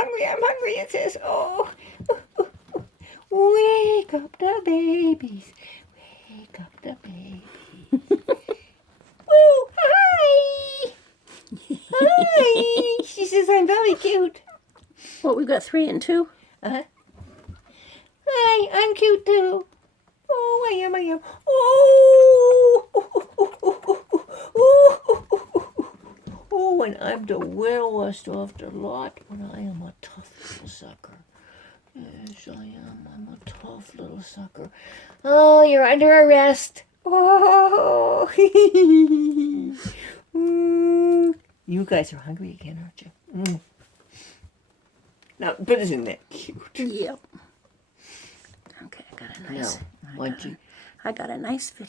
hungry, it says. Oh, wake up the babies, wake up the babies. Oh, hi, hi. She says I'm very cute. Well, we've got 3 and 2. Uh-huh. Hi, I'm cute too. Oh, I am. Oh, and I'm the wellest of the lot, and I am a tough little sucker. Yes, I am. I'm a tough little sucker. Oh, you're under arrest. Oh, you guys are hungry again, aren't you? Now, but isn't that cute? Yep. Okay, I got a nice. No, why'd you? I got a nice video.